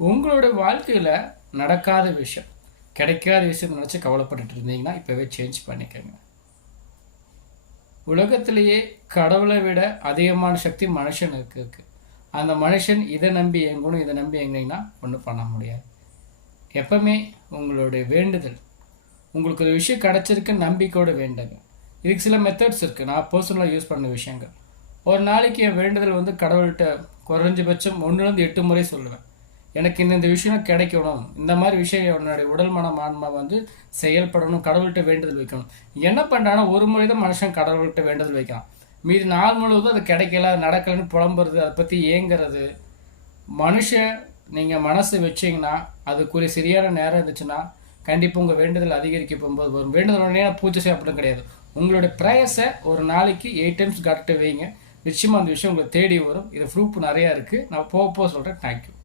உங்களோட வாழ்க்கையில் நடக்காத விஷயம், கிடைக்காத விஷயம் நினச்சி கவலைப்பட்டுட்டு இருந்தீங்கன்னா இப்போவே சேஞ்ச் பண்ணிக்கோங்க. உலகத்திலேயே கடவுளை விட அதிகமான சக்தி மனுஷனுக்கு இருக்கு. அந்த மனுஷன் இதை நம்பி இயங்கணும், இதை நம்பி இயங்கினீங்கன்னா ஒன்றும் பண்ண முடியாது. எப்பவுமே உங்களுடைய வேண்டுதல், உங்களுக்கு ஒரு விஷயம் கிடச்சிருக்குன்னு நம்பிக்கையோடு வேண்டுங்க. இதுக்கு சில மெத்தட்ஸ் இருக்குது. நான் பர்சனலாக யூஸ் பண்ண விஷயங்கள். ஒரு நாளைக்கு என் வேண்டுதல் வந்து கடவுள்கிட்ட குறைஞ்சபட்சம் 1-8 முறை சொல்லுவேன். எனக்கு இந்த விஷயம் கிடைக்கணும், இந்த மாதிரி விஷயம் என்னுடைய உடல் மனம் ஆன்மா வந்து செயல்படணும், கடவுள்கிட்ட வேண்டுதல் வைக்கணும். என்ன பண்ணுறான்னா ஒரு முறை தான் மனுஷன் கடவுள்கிட்ட வேண்டுதல் வைக்கலாம். மீதி நாள் முழுவதும் அது கிடைக்கல, நடக்கலைன்னு புலம்புறது, அதை பற்றி ஏங்குறது. மனுஷன் நீங்கள் மனசு வச்சிங்கன்னா அதுக்குரிய சரியான நேரம் இருந்துச்சுன்னா கண்டிப்பாக உங்கள் வேண்டுதல் அதிகரிக்க போகும்போது வரும். வேண்டுதல் உடனே பூஜை செய்யப்படும் கிடையாது. உங்களுடைய ப்ரேயர்ஸை ஒரு நாளைக்கு 8 டைம்ஸ் கரெக்டாக வைங்க. நிச்சயமாக அந்த விஷயம் உங்களை தேடி வரும். இது ப்ரூஃப் நிறையா இருக்குது. நான் போக சொல்கிறேன். தேங்க்யூ.